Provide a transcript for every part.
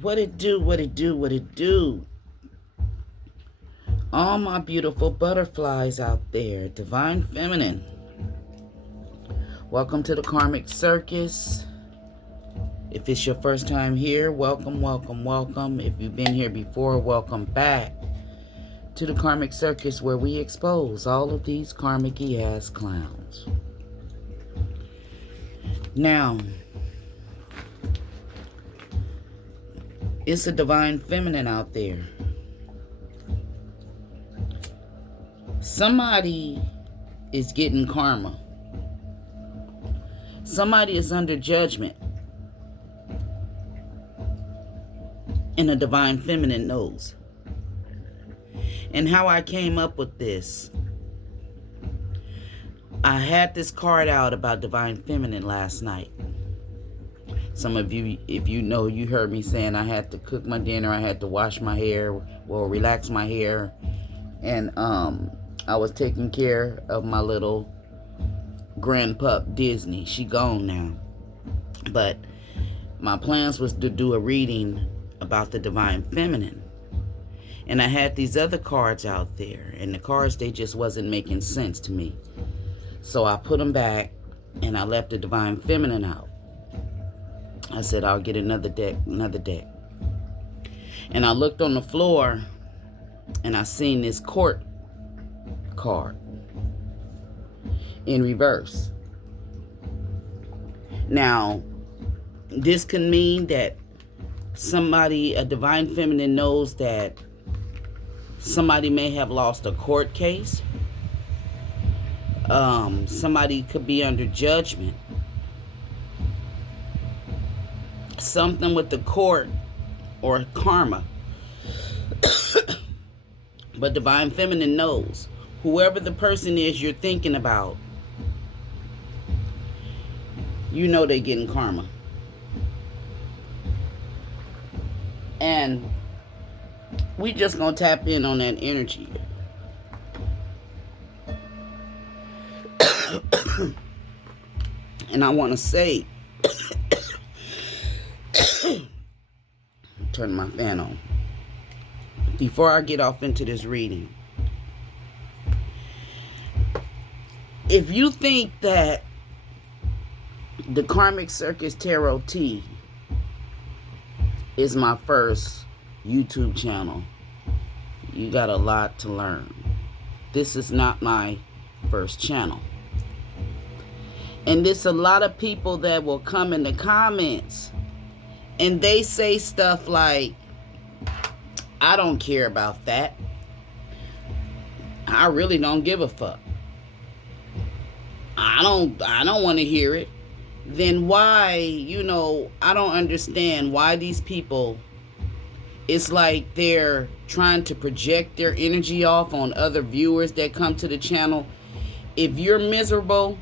What it do, what it do, what it do. All my beautiful butterflies out there, divine feminine. Welcome to the Karmic Circus. If it's your first time here, welcome, welcome, welcome. If you've been here before, welcome back to the Karmic Circus, where we expose all of these karmic-y ass clowns. Now, it's a divine feminine out there. Somebody is getting karma. Somebody is under judgment. And a divine feminine knows. And how I came up with this, I had this card out about divine feminine last night. Some of you, if you know, you heard me saying I had to cook my dinner, I had to wash my hair, well, relax my hair, and I was taking care of my little grandpup Disney. She gone now, but my plans was to do a reading about the divine feminine, and I had these other cards out there, and the cards, they just wasn't making sense to me, so I put them back and I left the divine feminine out. I said, I'll get another deck. And I looked on the floor and I seen this court card in reverse. Now, this can mean that somebody, a divine feminine, knows that somebody may have lost a court case. Somebody could be under judgment. Something with the court or karma. But divine feminine knows whoever the person is you're thinking about, you know they're getting karma. And we just gonna tap in on that energy. And I want to say, turn my fan on. Before I get off into this reading, if you think that the Karmic Circus Tarot T is my first YouTube channel, you got a lot to learn. This is not my first channel. And there's a lot of people that will come in the comments and they say stuff like, I don't care about that. I really don't give a fuck. I don't want to hear it. Then why, I don't understand why these people, it's like they're trying to project their energy off on other viewers that come to the channel. If you're miserable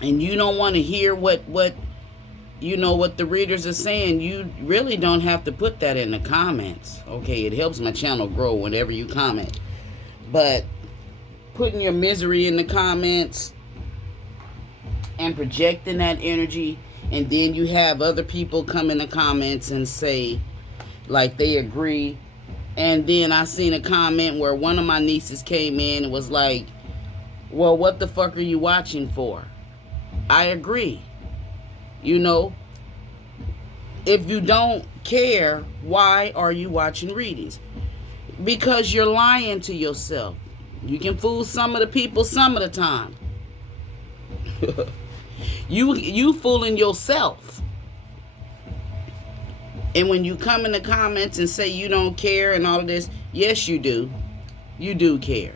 and you don't want to hear what the readers are saying, you really don't have to put that in the comments. Okay, it helps my channel grow whenever you comment. But putting your misery in the comments and projecting that energy, and then you have other people come in the comments and say like they agree. And then I seen a comment where one of my nieces came in and was like, well, what the fuck are you watching for? I agree. If you don't care, why are you watching readings? Because you're lying to yourself. You can fool some of the people some of the time. You fooling yourself. And when you come in the comments and say you don't care and all of this, yes, you do. You do care.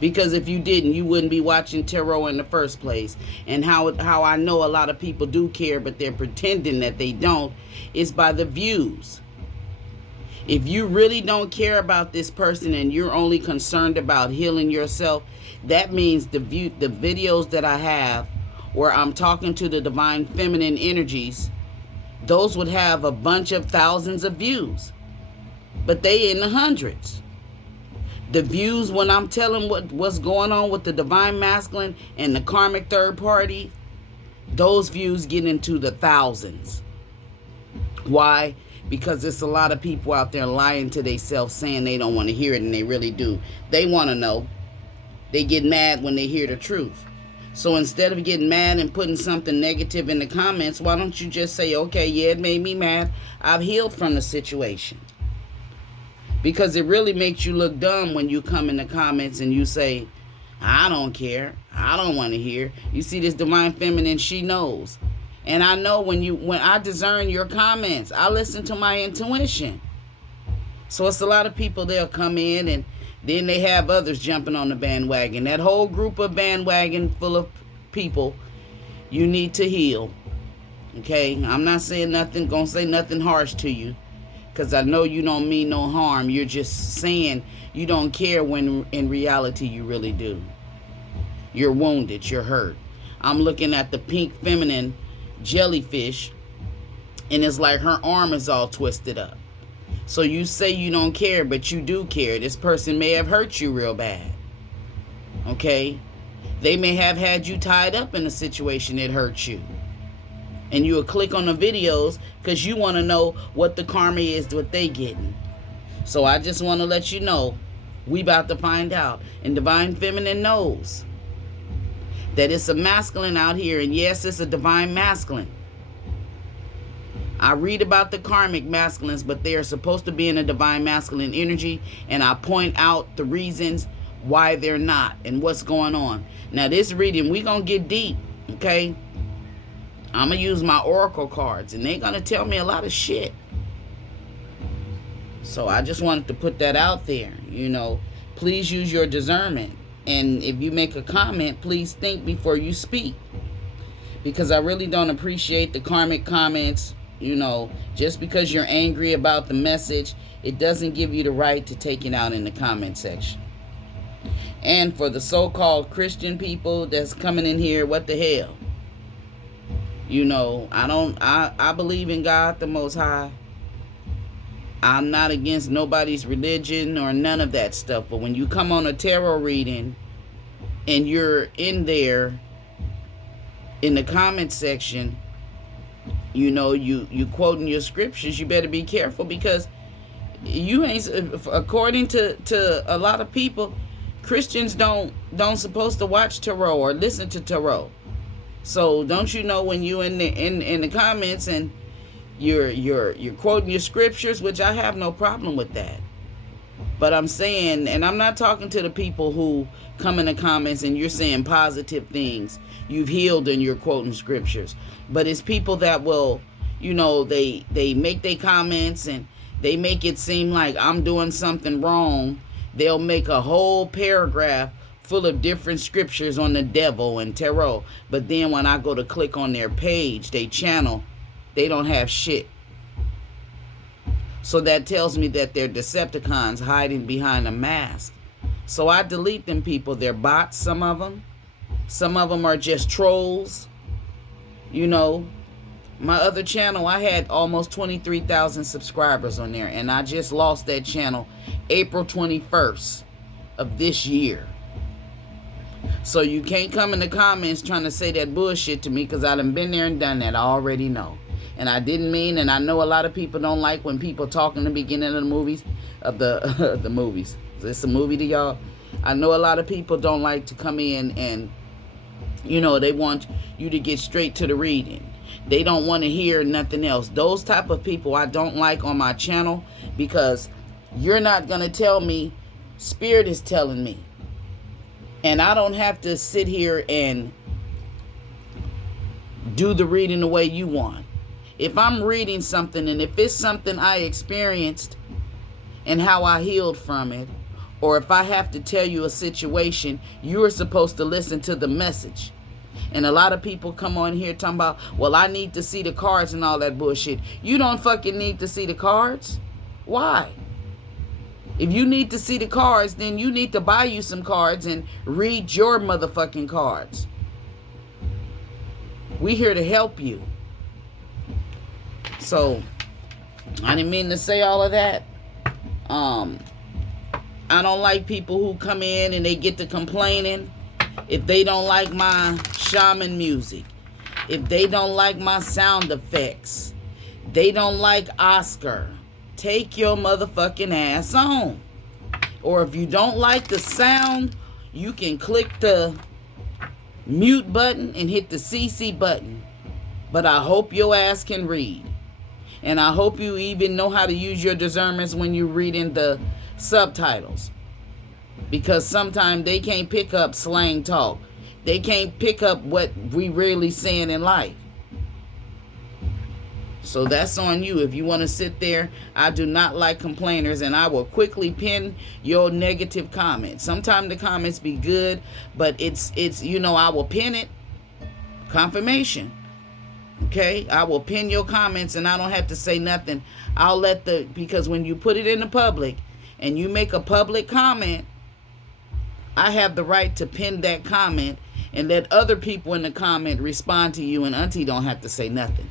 Because if you didn't, you wouldn't be watching tarot in the first place. And how I know a lot of people do care, but they're pretending that they don't, is by the views. If you really don't care about this person and you're only concerned about healing yourself, that means the videos that I have where I'm talking to the divine feminine energies, those would have a bunch of thousands of views. But they in the hundreds. The views when I'm telling what's going on with the divine masculine and the karmic third party, those views get into the thousands. Why? because there's a lot of people out there lying to themselves, saying they don't want to hear it, and they really do. They want to know. They get mad when they hear the truth. So instead of getting mad and putting something negative in the comments, why don't you just say, okay, yeah, it made me mad. I've healed from the situation. Because it really makes you look dumb when you come in the comments and you say, I don't care. I don't want to hear. You see, this divine feminine, she knows. And I know when I discern your comments, I listen to my intuition. So it's a lot of people, they'll come in and then they have others jumping on the bandwagon. That whole group of bandwagon full of people, you need to heal. Okay? I'm not saying nothing, gonna say nothing harsh to you, because I know you don't mean no harm. You're just saying you don't care when in reality you really do. You're wounded. You're hurt. I'm looking at the pink feminine jellyfish, and it's like her arm is all twisted up. So you say you don't care, but you do care. This person may have hurt you real bad. Okay? They may have had you tied up in a situation that hurt you. And you'll click on the videos because you want to know what the karma is, what they getting. So I just want to let you know, we about to find out. And Divine Feminine knows that it's a masculine out here. And yes, it's a divine masculine. I read about the karmic masculines, but they are supposed to be in a divine masculine energy. And I point out the reasons why they're not and what's going on. Now this reading, we're going to get deep, okay? I'm going to use my oracle cards, and they're going to tell me a lot of shit. So I just wanted to put that out there. You know, please use your discernment. And if you make a comment, please think before you speak. Because I really don't appreciate the karmic comments. You know, just because you're angry about the message, it doesn't give you the right to take it out in the comment section. And for the so-called Christian people that's coming in here, what the hell? You know, I believe in God the Most High. I'm not against nobody's religion or none of that stuff. But when you come on a tarot reading and you're in there in the comment section, you know, you quoting your scriptures, you better be careful, because you ain't, according to a lot of people, Christians don't supposed to watch tarot or listen to tarot. So don't you know, when you in the comments and you're quoting your scriptures, which I have no problem with that. But I'm saying, and I'm not talking to the people who come in the comments and you're saying positive things. You've healed and you're quoting scriptures. But it's people that will, you know, they make their comments and they make it seem like I'm doing something wrong. They'll make a whole paragraph full of different scriptures on the devil and tarot. But then when I go to click on their page, they channel, they don't have shit. So that tells me that they're Decepticons hiding behind a mask. So I delete them people. They're bots, some of them. Some of them are just trolls. You know, my other channel, I had almost 23,000 subscribers on there. And I just lost that channel April 21st of this year. So you can't come in the comments trying to say that bullshit to me, because I done been there and done that. I already know. And I didn't mean, and I know a lot of people don't like when people talk in the beginning of the movies, of the movies. Is this a movie to y'all? I know a lot of people don't like to come in and, you know, they want you to get straight to the reading. They don't want to hear nothing else. Those type of people I don't like on my channel, because you're not going to tell me, Spirit is telling me. And I don't have to sit here and do the reading the way you want. If I'm reading something, and if it's something I experienced and how I healed from it, or if I have to tell you a situation, you are supposed to listen to the message. And a lot of people come on here talking about, well, I need to see the cards and all that bullshit. You don't fucking need to see the cards. Why? If you need to see the cards, then you need to buy you some cards and read your motherfucking cards. We here to help you. So, I didn't mean to say all of that. I don't like people who come in and they get to complaining. If they don't like my shaman music, if they don't like my sound effects, They don't like Oscar. Take your motherfucking ass on. Or if you don't like the sound, you can click the mute button and hit the CC button. But I hope your ass can read. And I hope you even know how to use your discernments when you're reading the subtitles. Because sometimes they can't pick up slang talk. They can't pick up what we really saying in life. So that's on you. If you want to sit there, I do not like complainers, and I will quickly pin your negative comments. Sometimes the comments be good, but it's I will pin it. Confirmation. Okay? I will pin your comments, and I don't have to say nothing. Because when you put it in the public and you make a public comment, I have the right to pin that comment and let other people in the comment respond to you, and Auntie don't have to say nothing.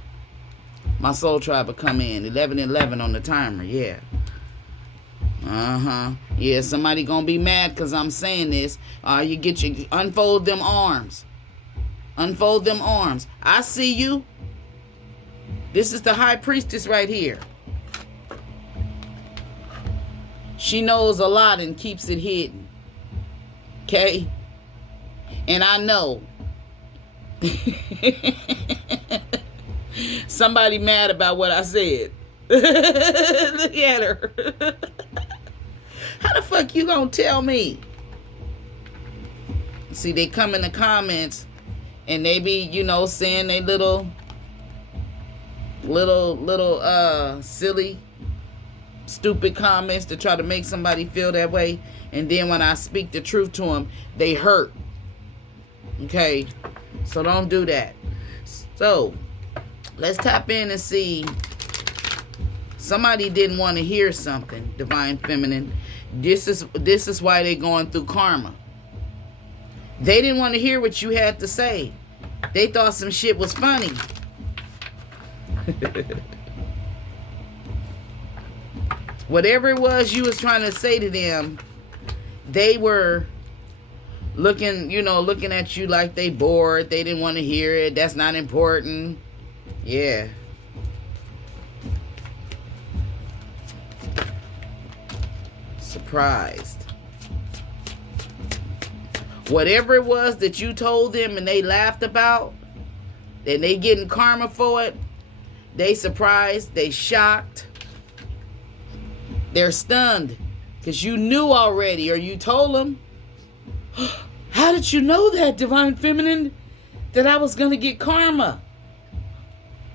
My soul tribe will come in 11:11 on the timer. Yeah. Yeah, somebody gonna be mad because I'm saying this. Unfold them arms. Unfold them arms. I see you. This is the high priestess right here. She knows a lot and keeps it hidden. Okay? And I know. Somebody mad about what I said. Look at her. How the fuck you gonna tell me? See, they come in the comments and they be, saying they little silly, stupid comments to try to make somebody feel that way. And then when I speak the truth to them, they hurt. Okay? So don't do that. So let's tap in and see. Somebody didn't want to hear something, Divine Feminine. This is why they're going through karma. They didn't want to hear what you had to say. They thought some shit was funny. Whatever it was you was trying to say to them, they were looking at you like they bored. They didn't want to hear it. That's not important. Yeah. Surprised. Whatever it was that you told them and they laughed about, and they getting karma for it, they surprised, they shocked, they're stunned because you knew already, or you told them. How did you know that, Divine Feminine? That I was going to get karma?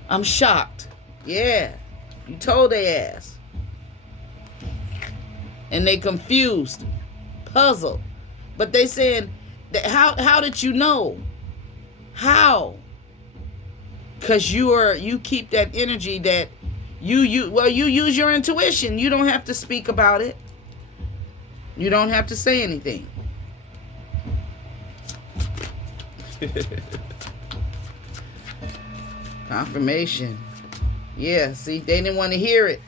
I'm shocked. Yeah. You told their ass. And they confused. Puzzled. But they said, how did you know? How? Because you keep that energy that you use your intuition. You don't have to speak about it. You don't have to say anything. Confirmation. Yeah, see, they didn't want to hear it.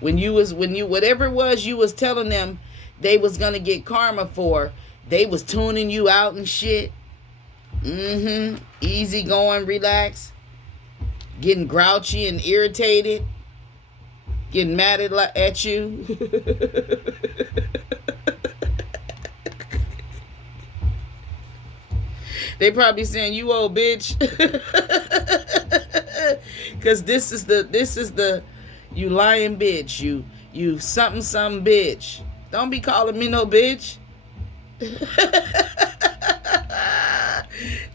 Whatever it was you was telling them they was gonna get karma for, they was tuning you out and shit. Easy going, relax. Getting grouchy and irritated. Getting mad at you. They probably saying, you old bitch. Cause this is the you lying bitch. You something bitch. Don't be calling me no bitch.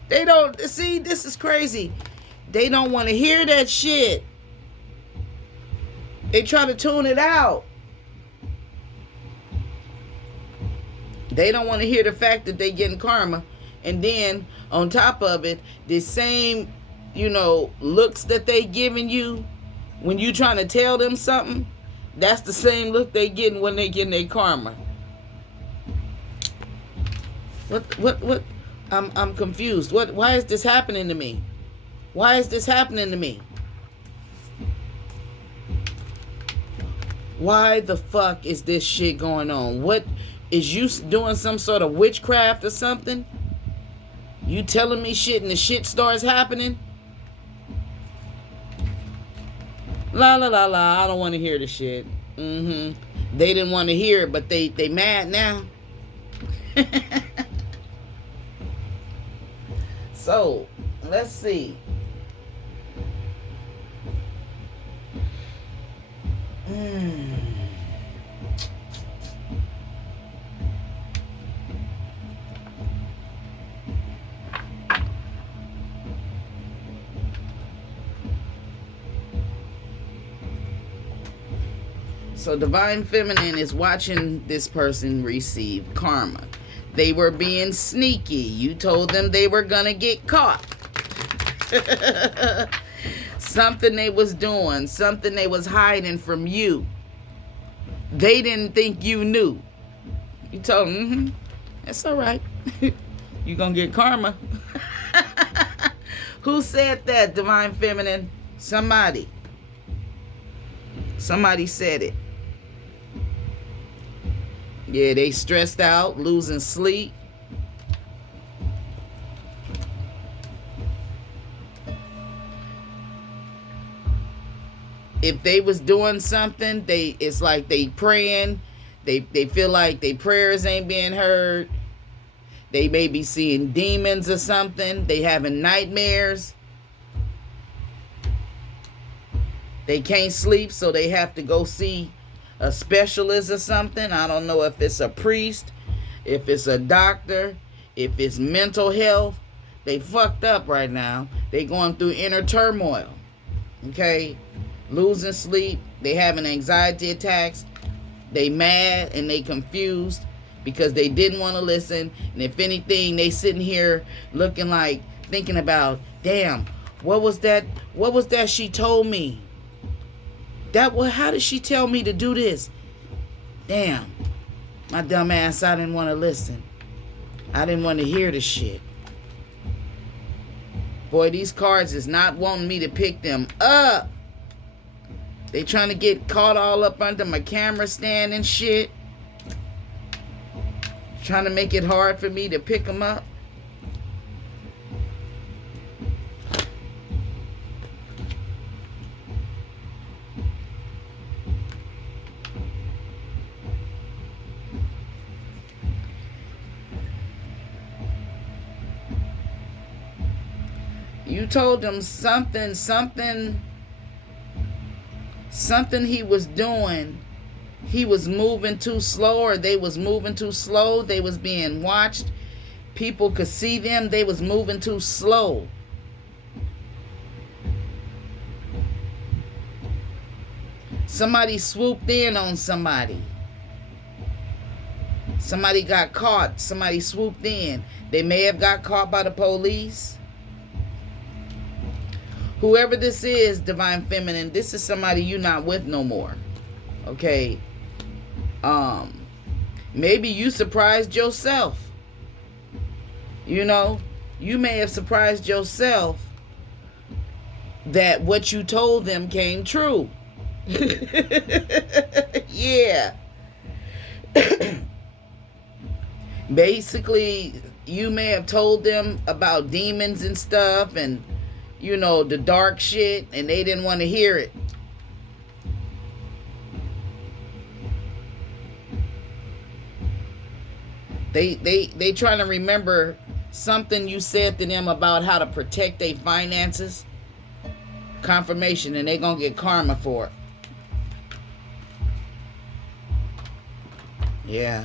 They don't see, this is crazy. They don't want to hear that shit. They try to tune it out. They don't want to hear the fact that they getting karma. And then on top of it, the same, looks that they giving you when you trying to tell them something, that's the same look they getting when they getting their karma. What? I'm confused. Why is this happening to me? Why is this happening to me? Why the fuck is this shit going on? What is you doing, some sort of witchcraft or something? You telling me shit and the shit starts happening? La la la la. I don't want to hear the shit. Mm-hmm. They didn't want to hear it, but they mad now. So let's see. So Divine Feminine is watching this person receive karma. They were being sneaky. You told them they were gonna get caught. Something they was doing, something they was hiding from you. They didn't think you knew. You told them, that's all right. You gonna get karma. Who said that, Divine Feminine? Somebody. Somebody said it. Yeah, they stressed out, losing sleep. If they was doing something, it's like they praying. They feel like their prayers ain't being heard. They may be seeing demons or something. They having nightmares. They can't sleep, so they have to go see a specialist or something. I don't know if it's a priest, if it's a doctor, if it's mental health. They fucked up right now. They going through inner turmoil. Okay? Losing sleep. They having anxiety attacks. They mad and they confused because they didn't want to listen. And if anything, they sitting here looking like, thinking about, damn, what was that she told me? How did she tell me to do this? Damn, my dumb ass, I didn't want to listen. I didn't want to hear the shit. Boy, these cards is not wanting me to pick them up. They trying to get caught all up under my camera stand and shit. Trying to make it hard for me to pick them up. You told them something he was doing. He was moving too slow, or they was moving too slow. They was being watched. People could see them. They was moving too slow. Somebody swooped in on somebody. Somebody got caught. Somebody swooped in. They may have got caught by the police. Whoever this is, Divine Feminine, this is somebody you're not with no more. Okay? Maybe you surprised yourself. You know? You may have surprised yourself that what you told them came true. Yeah. Basically, you may have told them about demons and stuff and the dark shit, and they didn't want to hear it. They trying to remember something you said to them about how to protect their finances. Confirmation, and they gonna get karma for it. Yeah.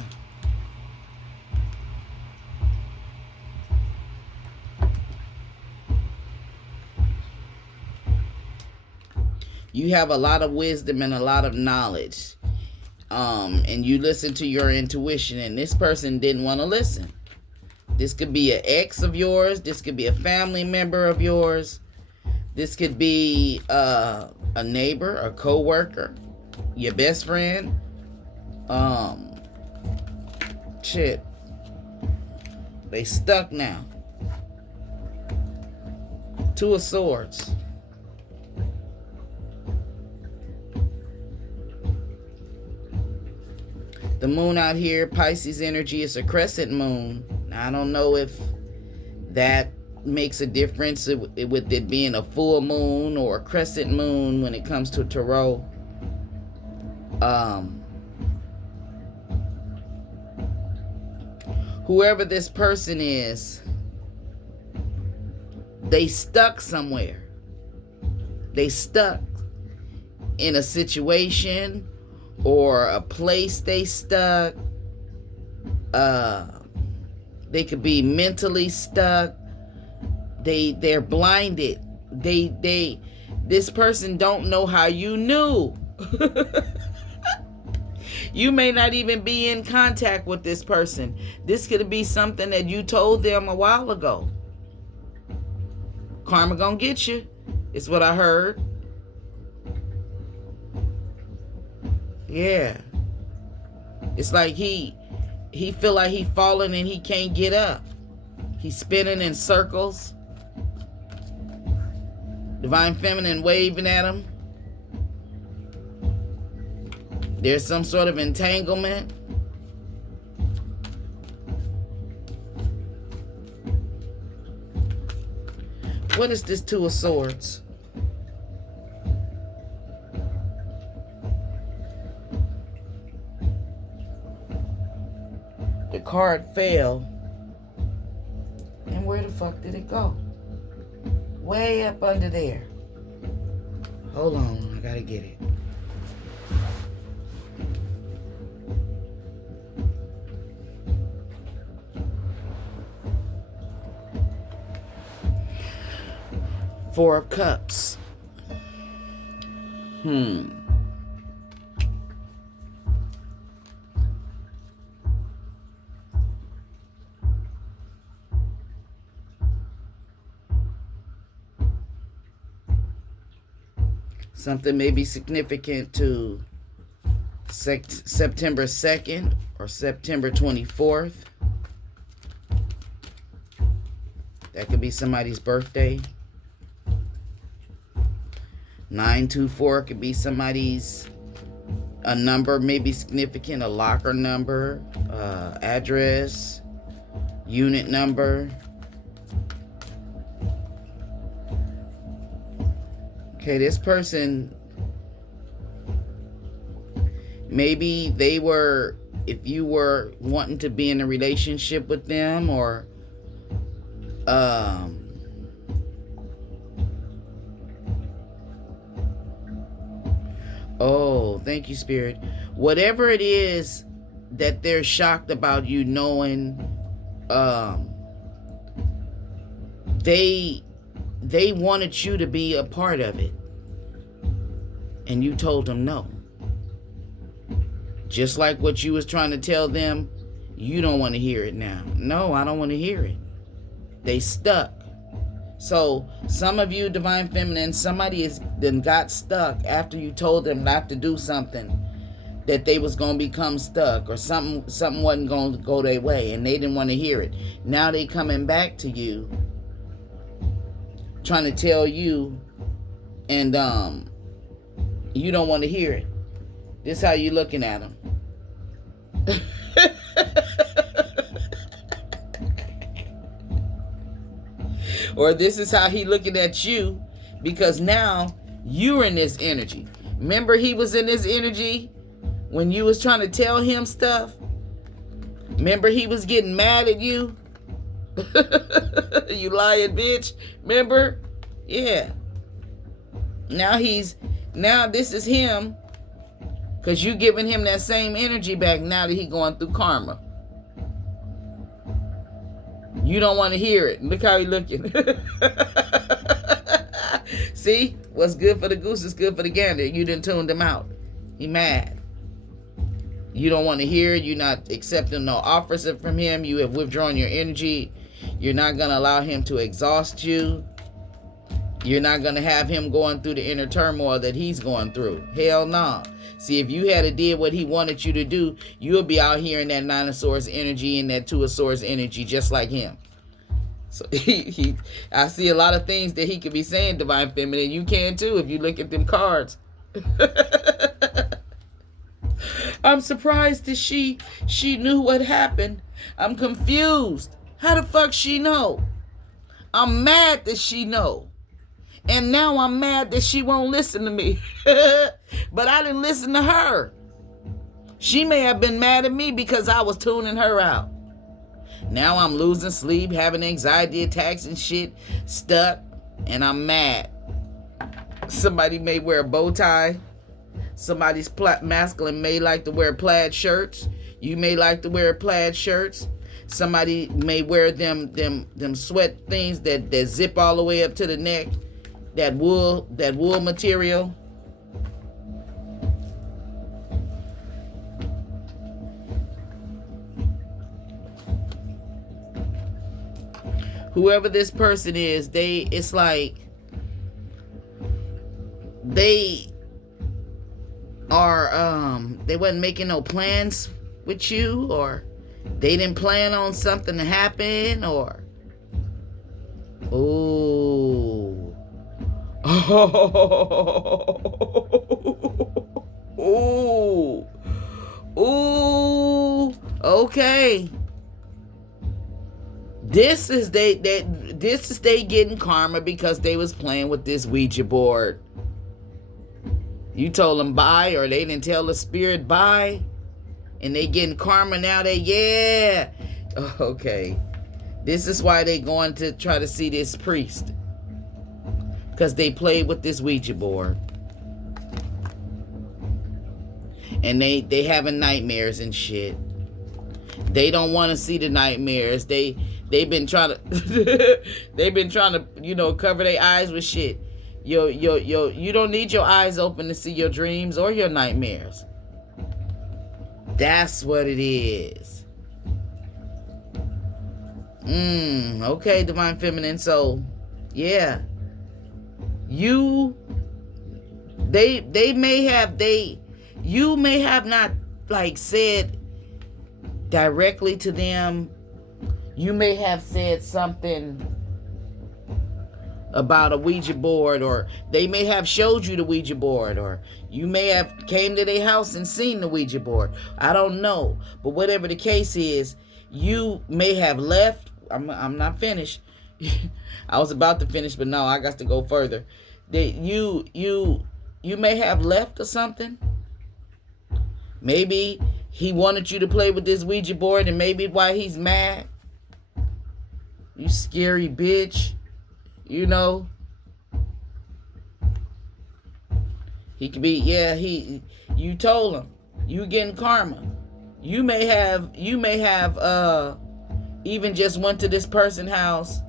You have a lot of wisdom and a lot of knowledge. And you listen to your intuition, and this person didn't want to listen. This could be an ex of yours. This could be a family member of yours. This could be a neighbor, a co-worker, your best friend. Shit. They stuck now. Two of Swords. The moon out here, Pisces energy, is a crescent moon. Now, I don't know if that makes a difference with it being a full moon or a crescent moon when it comes to tarot. Whoever this person is, they stuck somewhere. They stuck in a situation or a place. They stuck. They could be mentally stuck. They're blinded. This person don't know how you knew. You may not even be in contact with this person. This could be something that you told them a while ago. Karma gonna get you. It's what I heard. Yeah. It's like he feel like he falling and he can't get up. He's spinning in circles. Divine Feminine waving at him. There's some sort of entanglement. What is this Two of Swords? The card fell. And where the fuck did it go? Way up under there. Hold on, I gotta get it. Four of Cups. Something may be significant to September 2nd or September 24th. That could be somebody's birthday. 924 could be somebody's, a number may be significant, a locker number, address, unit number. Okay, this person, maybe they were, if you were wanting to be in a relationship with them, or oh, thank you, Spirit. Whatever it is that they're shocked about you knowing, they wanted you to be a part of it. And you told them no. Just like what you was trying to tell them, you don't want to hear it now. No, I don't want to hear it. They stuck. So some of you, Divine Feminine, somebody is then got stuck after you told them not to do something, that they was going to become stuck, or something wasn't going to go their way, and they didn't want to hear it. Now they coming back to you, trying to tell you, and you don't want to hear it. This how you looking at them. Or this is how he looking at you, because now you're in this energy. Remember, he was in this energy when you was trying to tell him stuff. Remember, he was getting mad at you. You lying bitch. Remember? Yeah. Now this is him, because you giving him that same energy back now that he going through karma. You don't want to hear it. Look how he looking. See? What's good for the goose is good for the gander. You done tuned him out. He mad. You don't want to hear it. You're not accepting no offers from him. You have withdrawn your energy. You're not going to allow him to exhaust you. You're not going to have him going through the inner turmoil that he's going through. Hell no. See, if you had did what he wanted you to do, you'll be out here in that Nine of Swords energy and that Two of Swords energy just like him. So I see a lot of things that he could be saying, Divine Feminine. You can too if you look at them cards. I'm surprised that she knew what happened. I'm confused. How the fuck she know? I'm mad that she know. And now I'm mad that she won't listen to me. But I didn't listen to her. She may have been mad at me because I was tuning her out. Now I'm losing sleep, having anxiety attacks and shit, stuck, and I'm mad. Somebody may wear a bow tie. Somebody's masculine may like to wear plaid shirts. You may like to wear plaid shirts. Somebody may wear them sweat things that zip all the way up to the neck. That wool material. Whoever this person is, it's like they are they wasn't making no plans with you, or they didn't plan on something to happen, or ooh okay. This is they getting karma because they was playing with this Ouija board. You told them bye, or they didn't tell the spirit bye, and they getting karma now. Okay. This is why they going to try to see this priest, because they played with this Ouija board, and they having nightmares and shit. They don't want to see the nightmares. They've been trying to cover their eyes with shit. You don't need your eyes open to see your dreams or your nightmares. That's what it is. Okay, Divine Feminine. So, yeah. You may have not like said directly to them. You may have said something about a Ouija board, or they may have showed you the Ouija board, or you may have came to their house and seen the Ouija board. I don't know. But whatever the case is, you may have left. I'm not finished. I was about to finish, but no, I got to go further. You may have left or something. Maybe he wanted you to play with this Ouija board, and maybe why he's mad. You scary bitch. You could be, you told him. You getting karma. You may have even just went to this person's house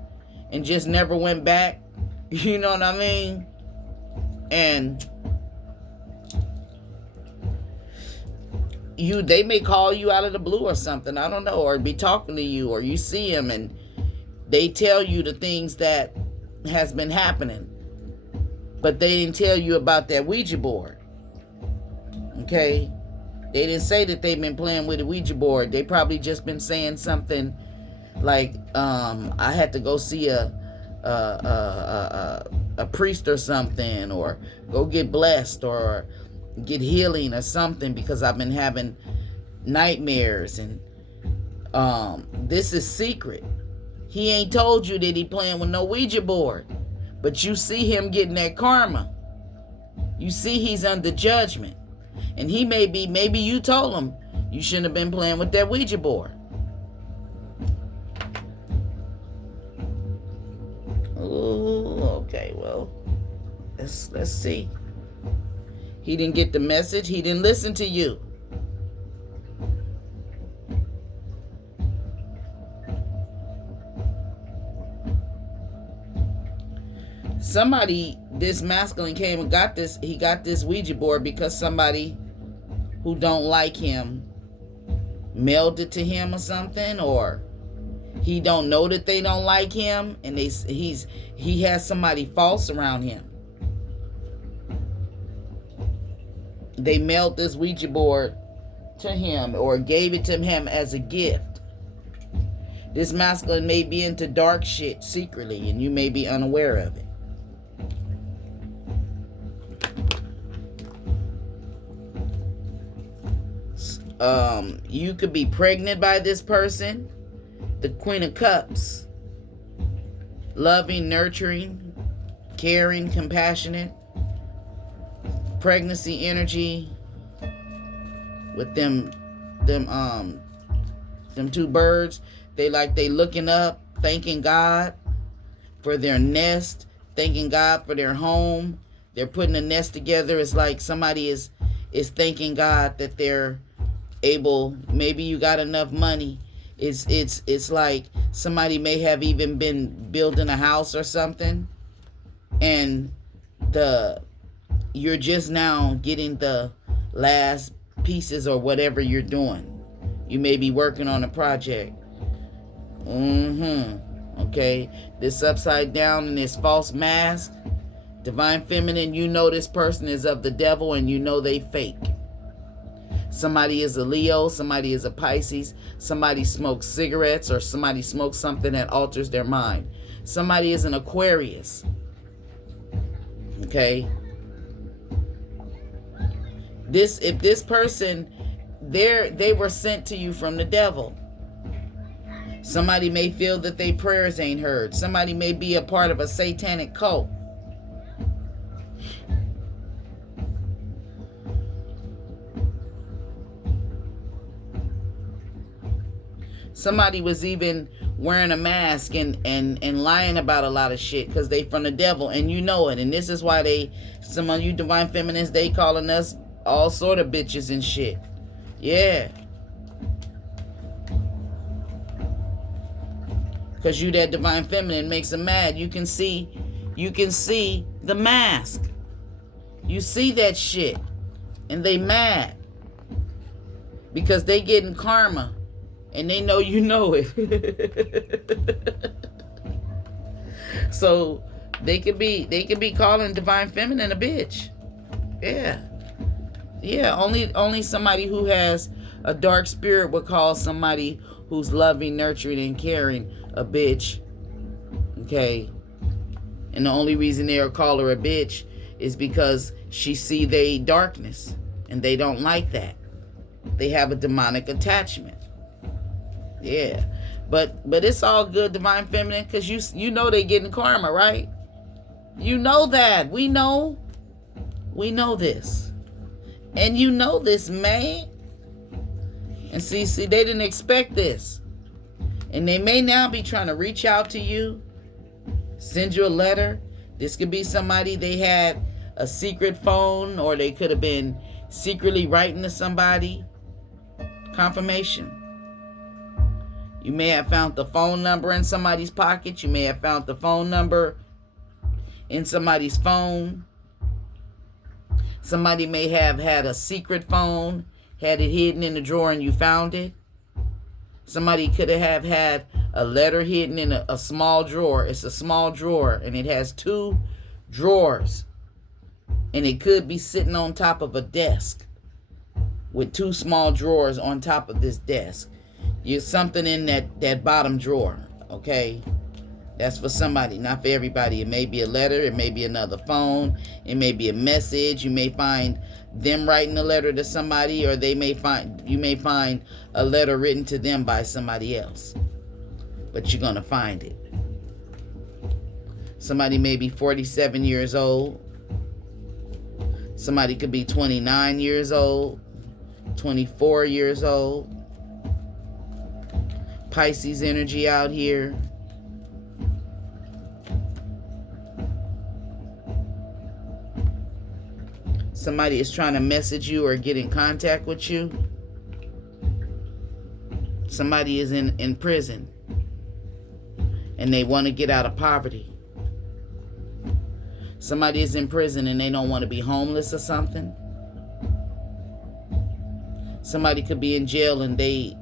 and just never went back. You know what I mean? And they may call you out of the blue or something. I don't know. Or be talking to you, or you see him and they tell you the things that has been happening, but they didn't tell you about that Ouija board. Okay? They didn't say that they've been playing with a Ouija board. They probably just been saying something like, I had to go see a priest or something, or go get blessed, or get healing or something, because I've been having nightmares, and this is secret. He ain't told you that he playing with no Ouija board, but you see him getting that karma. You see he's under judgment, and maybe you told him you shouldn't have been playing with that Ouija board. Ooh, okay, well, let's see. He didn't get the message. He didn't listen to you. Somebody, this masculine came and got this. He got this Ouija board because somebody who don't like him mailed it to him or something, or he don't know that they don't like him, and he has somebody false around him. They mailed this Ouija board to him, or gave it to him as a gift. This masculine may be into dark shit secretly, and you may be unaware of it. You could be pregnant by this person. The Queen of Cups. loving, nurturing, caring, compassionate. Pregnancy energy with them two birds. They looking up, thanking God for their nest, thanking God for their home. They're putting a nest together. It's like somebody is thanking God that they're able. Maybe you got enough money. It's like somebody may have even been building a house or something, and you're just now getting the last pieces or whatever you're doing. You may be working on a project. Okay. This upside down and this false mask. Divine Feminine, you know this person is of the devil and you know they fake. Somebody is a Leo, somebody is a Pisces, somebody smokes cigarettes, or somebody smokes something that alters their mind. Somebody is an Aquarius. Okay? If this person, they were sent to you from the devil. Somebody may feel that their prayers ain't heard. Somebody may be a part of a satanic cult. Somebody was even wearing a mask and lying about a lot of shit because they from the devil, and you know it. And this is why some of you divine feminines, they calling us all sort of bitches and shit. Yeah. Because you that divine feminine makes them mad. You can see the mask. You see that shit. And they mad. Because they getting karma. And they know you know it. So they could be calling divine feminine a bitch. Yeah. Yeah, only somebody who has a dark spirit would call somebody who's loving, nurturing, and caring a bitch. Okay. And the only reason they'll call her a bitch is because she see they darkness. And they don't like that. They have a demonic attachment. Yeah. But it's all good, divine feminine, because you know they getting karma, right? You know that. We know this. And you know this, man. And see, they didn't expect this. And they may now be trying to reach out to you, send you a letter. This could be somebody, they had a secret phone, or they could have been secretly writing to somebody. Confirmation. You may have found the phone number in somebody's pocket. You may have found the phone number in somebody's phone. Somebody may have had a secret phone, had it hidden in a drawer, and you found it. Somebody could have had a letter hidden in a small drawer. It's a small drawer, and it has 2 drawers. And it could be sitting on top of a desk with 2 small drawers on top of this desk. You're something in that bottom drawer, okay? That's for somebody, not for everybody. It may be a letter. It may be another phone. It may be a message. You may find them writing a letter to somebody, or you may find a letter written to them by somebody else. But you're going to find it. Somebody may be 47 years old. Somebody could be 29 years old, 24 years old. Pisces energy out here. Somebody is trying to message you or get in contact with you. Somebody is in prison and they want to get out of poverty. Somebody is in prison and they don't want to be homeless or something. Somebody could be in jail and they're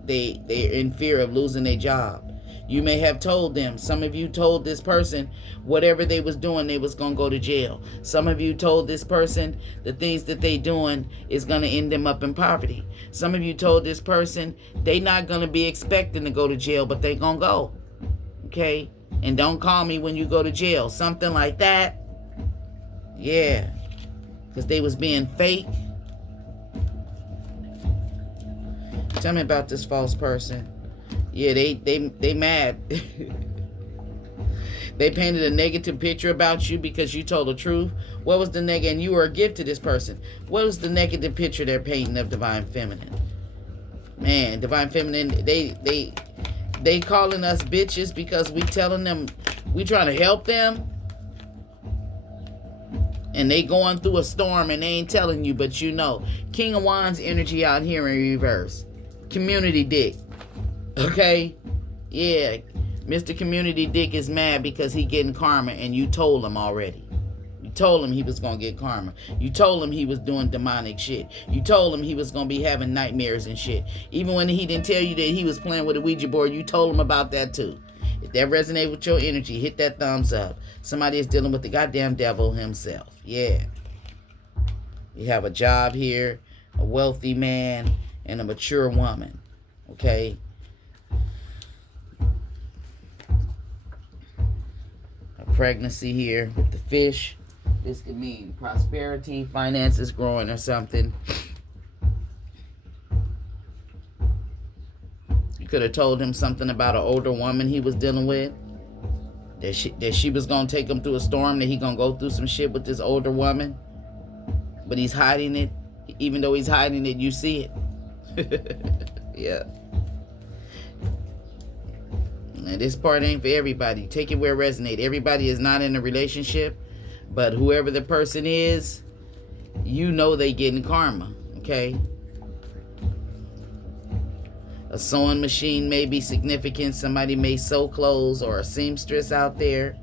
in fear of losing their job. You may have told them. Some of you told this person whatever they was doing, they was going to go to jail. Some of you told this person the things that they doing is going to end them up in poverty. Some of you told this person they not going to be expecting to go to jail, but they going to go. Okay? And don't call me when you go to jail. Something like that. Yeah. Because they was being fake. Tell me about this false person. Yeah, they mad. They painted a negative picture about you because you told the truth. What was the negative? And you were a gift to this person. What was the negative picture they're painting of Divine Feminine? Man, Divine Feminine, they calling us bitches because we telling them we trying to help them. And they going through a storm and they ain't telling you, but you know. King of Wands energy out here in reverse. Community dick. Okay? Yeah. Mr. Community Dick is mad because he getting karma and you told him already. You told him he was going to get karma. You told him he was doing demonic shit. You told him he was going to be having nightmares and shit. Even when he didn't tell you that he was playing with a Ouija board, you told him about that too. If that resonates with your energy, hit that thumbs up. Somebody is dealing with the goddamn devil himself. Yeah. You have a job here, a wealthy man, and a mature woman. Okay? A pregnancy here with the fish. This could mean prosperity, finances growing or something. You could have told him something about an older woman he was dealing with. That she was going to take him through a storm, that he going to go through some shit with this older woman. But he's hiding it. Even though he's hiding it, you see it. Yeah. And this part ain't for everybody. Take it where it resonates. Everybody is not in a relationship. But whoever the person is, you know they getting karma. Okay? A sewing machine may be significant. Somebody may sew clothes, or a seamstress out there.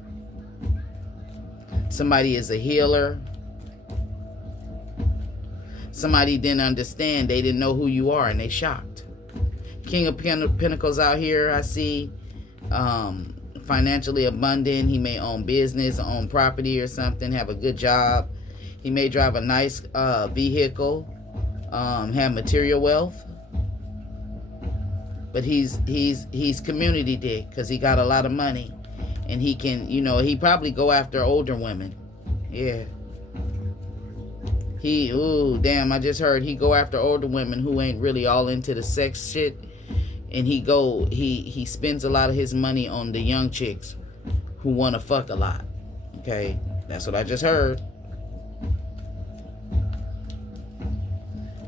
Somebody is a healer. Somebody didn't understand. They didn't know who you are and they shocked. King of Pentacles out here, I see. Financially abundant. He may own business, own property or something, have a good job. He may drive a nice vehicle, have material wealth. But he's community dick because he got a lot of money. And he can, he probably go after older women. Yeah. I just heard he go after older women who ain't really all into the sex shit. And he spends a lot of his money on the young chicks who want to fuck a lot. Okay? That's what I just heard.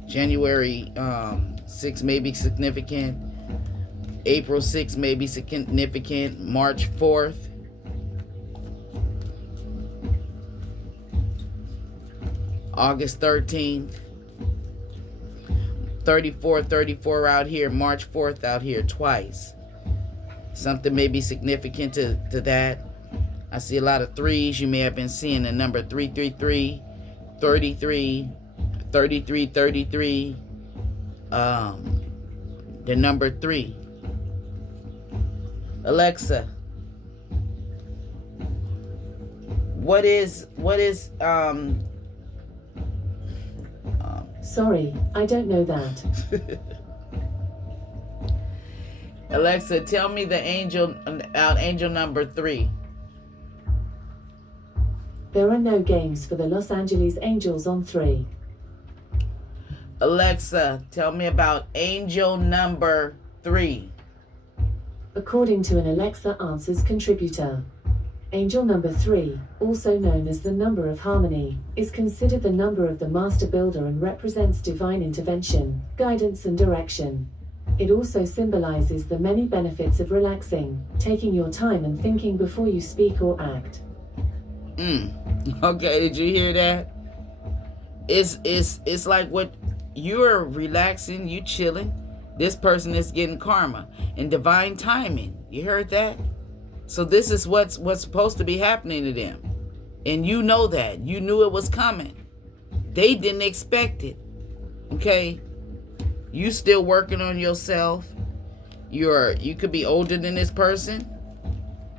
January 6th may be significant. April 6th may be significant. March 4th. August 13th. 34 out here. March 4th out here twice. Something may be significant to that. I see a lot of threes. You may have been seeing the number 333, 33, 33, 33. The number 3. Alexa, what is Sorry, I don't know that. Alexa, tell me the angel number 3. There are no games for the Los Angeles Angels on 3. Alexa, tell me about angel number 3. According to an Alexa Answers contributor, angel number 3, also known as the number of harmony, is considered the number of the master builder and represents divine intervention, guidance and direction. It also symbolizes the many benefits of relaxing, taking your time and thinking before you speak or act. Okay, did you hear that? It's like what you're relaxing, you chilling. This person is getting karma and divine timing. You heard that? So this is what's supposed to be happening to them. And you know that. You knew it was coming. They didn't expect it. Okay? You still working on yourself. You could be older than this person.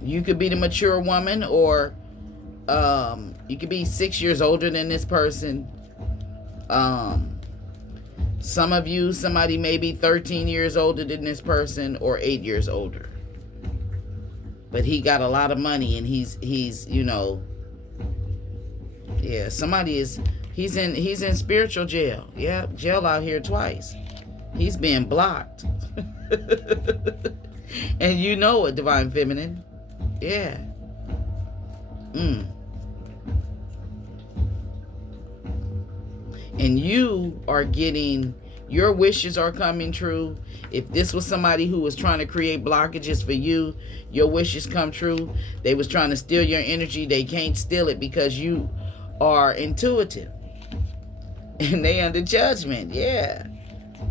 You could be the mature woman, or you could be 6 years older than this person. Some of you, somebody may be 13 years older than this person, or 8 years older. But he got a lot of money, and he's somebody he's in spiritual jail. Yeah, jail out here twice. He's being blocked. And you know it, Divine Feminine. Yeah. And you are getting, your wishes are coming true. If this was somebody who was trying to create blockages for you, your wishes come true. They was trying to steal your energy. They can't steal it because you are intuitive. And they under judgment. Yeah.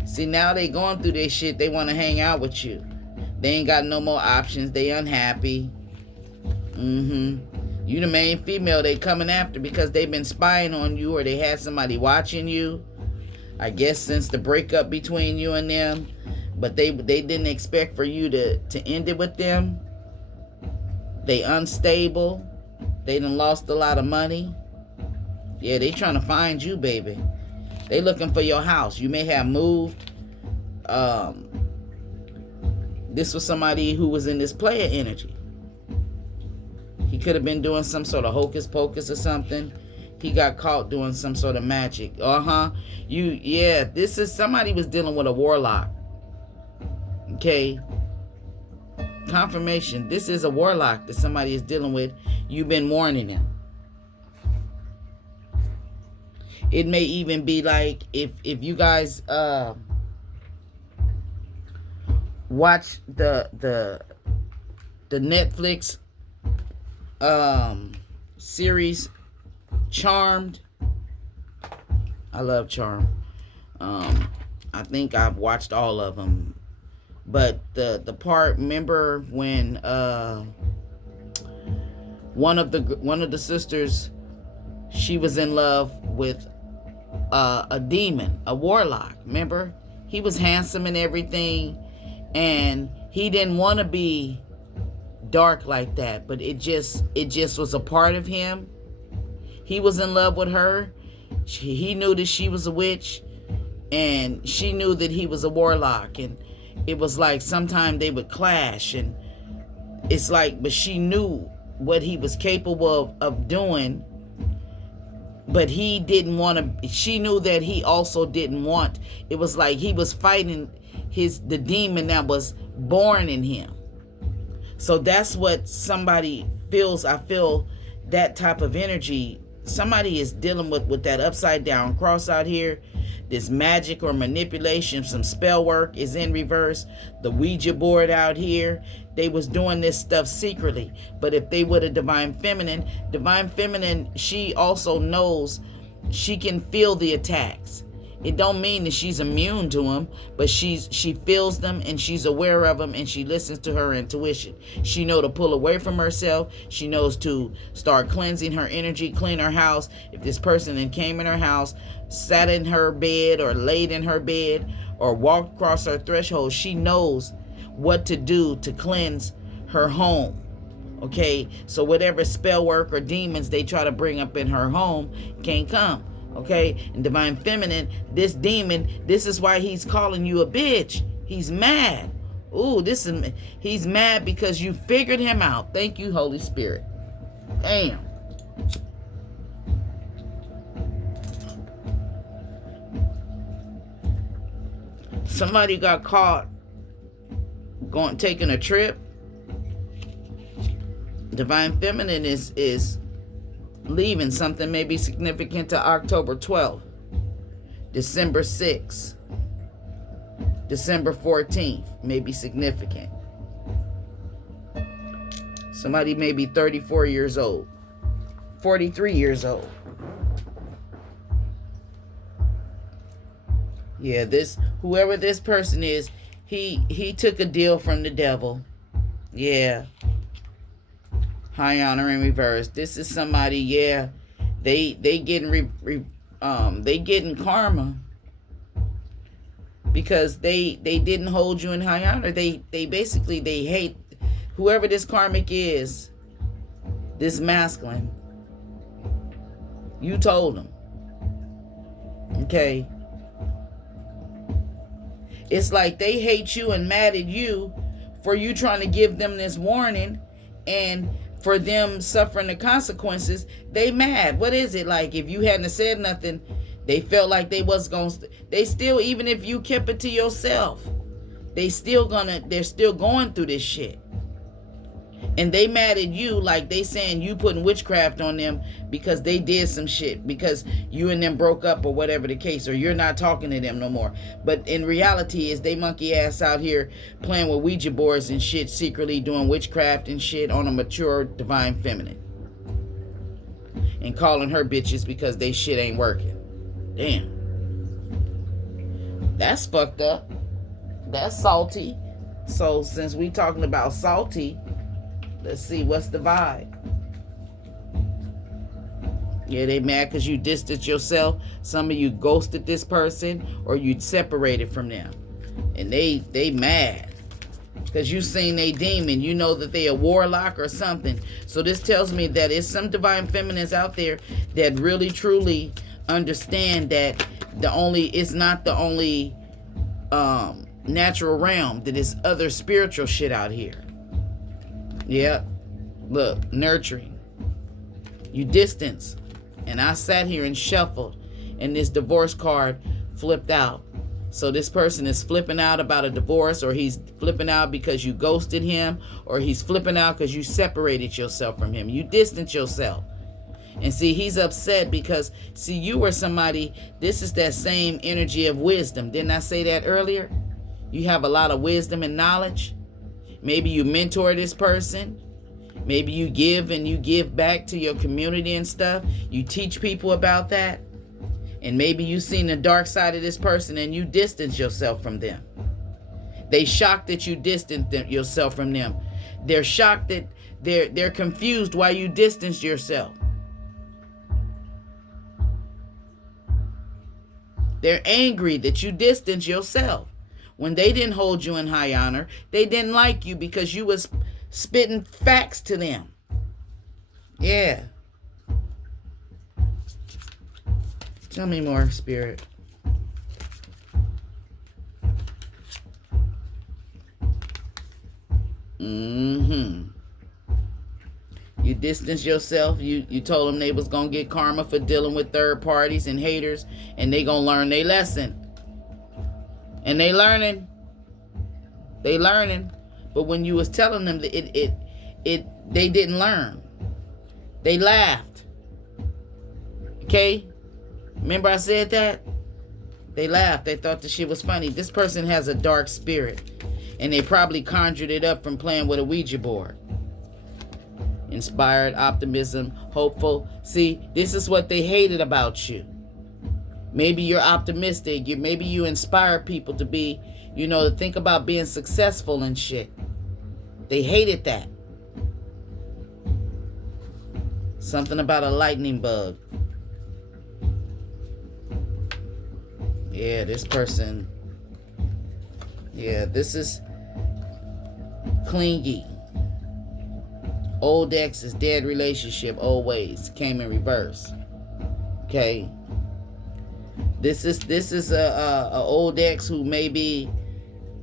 See, now they going through their shit. They want to hang out with you. They ain't got no more options. They unhappy. You the main female they coming after because they've been spying on you, or they had somebody watching you. I guess since the breakup between you and them. But they didn't expect for you to end it with them. They unstable. They done lost a lot of money. Yeah, they trying to find you, baby. They looking for your house. You may have moved. This was somebody who was in this player energy. He could have been doing some sort of hocus pocus or something. He got caught doing some sort of magic. This is somebody was dealing with a warlock. Okay. Confirmation. This is a warlock that somebody is dealing with. You've been warning him. It may even be like if you guys watch the Netflix series Charmed. I love Charmed. I think I've watched all of them. But the part, remember when one of the sisters, she was in love with a demon, a warlock. Remember, he was handsome and everything, and he didn't want to be dark like that, but it just was a part of him. He was in love with her. He knew that she was a witch, and she knew that he was a warlock, and it was like sometimes they would clash, and it's like, but she knew what he was capable of doing, but he didn't want to. She knew that he also didn't want. It was like he was fighting the demon that was born in him. So that's what somebody feels. I feel that type of energy. Somebody is dealing with that upside down cross out here. This magic or manipulation, some spell work is in reverse. The Ouija board out here. They was doing this stuff secretly. But if they were the Divine Feminine, she also knows, she can feel the attacks. It don't mean that she's immune to them, but she feels them, and she's aware of them, and she listens to her intuition. She knows to pull away from herself. She knows to start cleansing her energy, clean her house. If this person then came in her house, sat in her bed or laid in her bed or walked across her threshold, she knows what to do to cleanse her home. Okay, so whatever spell work or demons they try to bring up in her home can't come. Okay, and Divine Feminine, this demon, this is why he's calling you a bitch. He's mad. Ooh, he's mad because you figured him out. Thank you, Holy Spirit. Damn. Somebody got caught taking a trip. Divine Feminine is leaving. Something may be significant to October 12th, December 6th, December 14th may be significant. Somebody may be 34 years old, 43 years old. Yeah, whoever this person is, he took a deal from the devil. Yeah. High honor in reverse. This is somebody, yeah. They getting they getting karma because they didn't hold you in high honor. They basically hate whoever this karmic is, this masculine. You told them. Okay. It's like they hate you and mad at you for you trying to give them this warning, and for them suffering the consequences, they mad. What is it like? If you hadn't said nothing, they felt like they was going to, they still, even if you kept it to yourself, they're still going through this shit. And they mad at you like they saying you putting witchcraft on them because they did some shit, because you and them broke up or whatever the case, or you're not talking to them no more. But in reality is they monkey ass out here playing with Ouija boards and shit, secretly doing witchcraft and shit on a mature divine feminine. And calling her bitches because they shit ain't working. Damn. That's fucked up. That's salty. So since we talking about salty, let's see, what's the vibe? Yeah, they mad because you distanced yourself. Some of you ghosted this person or you separated from them. And they mad because you seen they demon. You know that they a warlock or something. So this tells me that it's some divine feminines out there that really truly understand that it's not the only natural realm, that it's other spiritual shit out here. Yep. Look, nurturing. You distance. And I sat here and shuffled, and this divorce card flipped out. So this person is flipping out about a divorce, or he's flipping out because you ghosted him, or he's flipping out because you separated yourself from him. You distance yourself. And see, he's upset because, see, you were somebody, this is that same energy of wisdom. Didn't I say that earlier? You have a lot of wisdom and knowledge. Maybe you mentor this person. Maybe you give and you give back to your community and stuff. You teach people about that. And maybe you've seen the dark side of this person and you distance yourself from them. They shocked that you distanced yourself from them. They're shocked that they're confused why you distanced yourself. They're angry that you distanced yourself. When they didn't hold you in high honor, they didn't like you because you was spitting facts to them. Yeah. Tell me more, Spirit. You distance yourself. You told them they was going to get karma for dealing with third parties and haters, and they going to learn their lesson. And they learning. They learning. But when you was telling them that they didn't learn. They laughed. Okay? Remember I said that? They laughed. They thought the shit was funny. This person has a dark spirit. And they probably conjured it up from playing with a Ouija board. Inspired, optimism, hopeful. See, this is what they hated about you. Maybe you're optimistic. Maybe you inspire people to be, to think about being successful and shit. They hated that. Something about a lightning bug. Yeah, this person. Yeah, this is clingy. Old exes, dead relationship, old ways, came in reverse. Okay. This is a old ex who maybe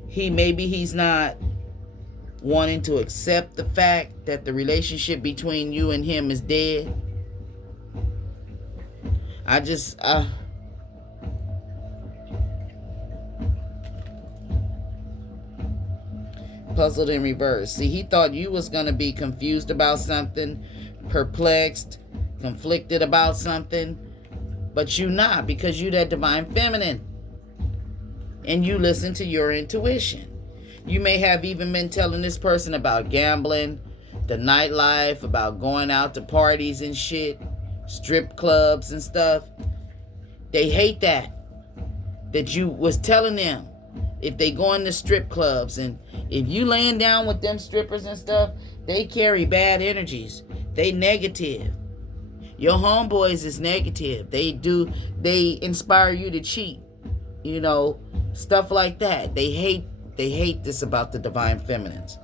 he's not wanting to accept the fact that the relationship between you and him is dead. Puzzled in reverse. See, he thought you was going to be confused about something, perplexed, conflicted about something, but you not, because you that divine feminine. And you listen to your intuition. You may have even been telling this person about gambling, the nightlife, about going out to parties and shit, strip clubs and stuff. They hate that you was telling them. If they go into strip clubs and if you laying down with them strippers and stuff, they carry bad energies. They negative. Your homeboys is negative. They inspire you to cheat. Stuff like that. They hate this about the divine feminines.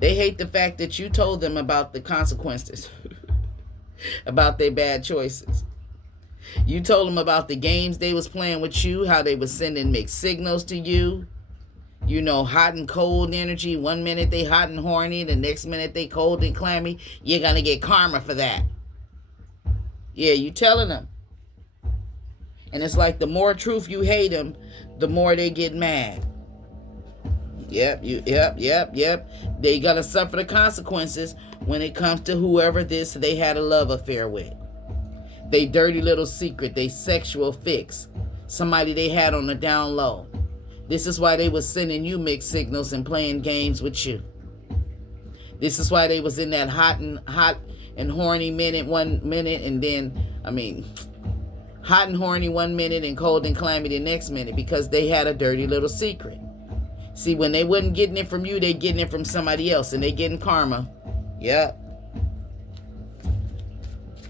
They hate the fact that you told them about the consequences, about their bad choices. You told them about the games they was playing with you, how they was sending mixed signals to you. Hot and cold energy. One minute they hot and horny, the next minute they cold and clammy. You're going to get karma for that. Yeah, you telling them. And it's like the more truth you hate them, the more they get mad. Yep. They gotta suffer the consequences when it comes to whoever this they had a love affair with. They dirty little secret, they sexual fix. Somebody they had on the down low. This is why they was sending you mixed signals and playing games with you. This is why they was in that hot and horny minute 1 minute, and then hot and horny 1 minute and cold and clammy the next minute, because they had a dirty little secret. See, when they wasn't getting it from you, they getting it from somebody else, and they getting karma. Yep.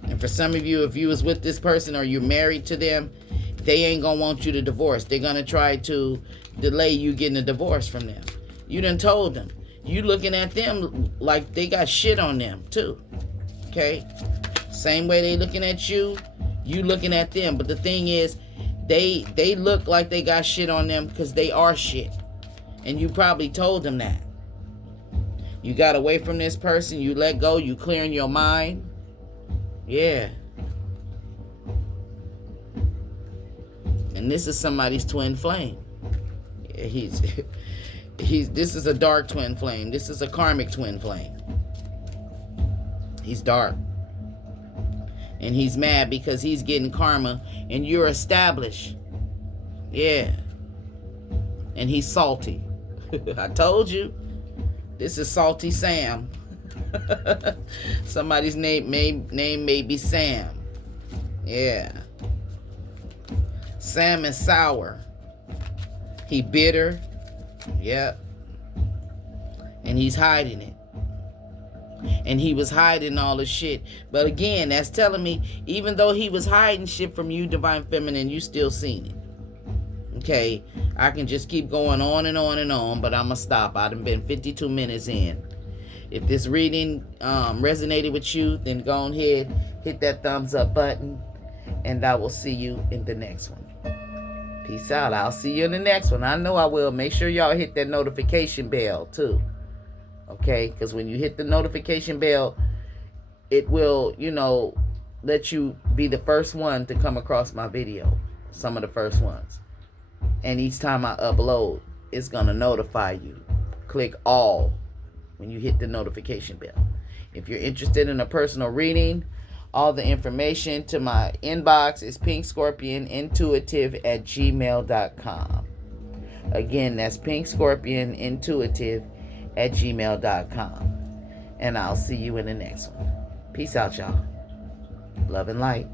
And for some of you, if you was with this person or you're married to them, they ain't gonna want you to divorce. They're gonna try to delay you getting a divorce from them. You done told them. You looking at them like they got shit on them too. Okay? Same way they looking at you, you looking at them. But the thing is, they look like they got shit on them because they are shit. And you probably told them that. You got away from this person, you let go, you clearing your mind. Yeah. And this is somebody's twin flame. Yeah, this is a dark twin flame. This is a karmic twin flame. He's dark. And he's mad because he's getting karma and you're established. Yeah. And he's salty. I told you. This is Salty Sam. Somebody's name may be Sam. Yeah. Sam is sour. He bitter. Yep. And he's hiding it. And he was hiding all the shit. But again, that's telling me, even though he was hiding shit from you, Divine Feminine, you still seen it. Okay, I can just keep going on and on and on, but I'm going to stop. I've been 52 minutes in. If this reading resonated with you, then go ahead, hit that thumbs up button, and I will see you in the next one. Peace out. I'll see you in the next one. I know I will. Make sure y'all hit that notification bell, too. Okay, because when you hit the notification bell, it will, let you be the first one to come across my video. Some of the first ones. And each time I upload, it's going to notify you. Click all when you hit the notification bell. If you're interested in a personal reading, all the information to my inbox is pinkscorpionintuitive@gmail.com. Again, that's pinkscorpionintuitive@gmail.com. And I'll see you in the next one. Peace out, y'all. Love and light.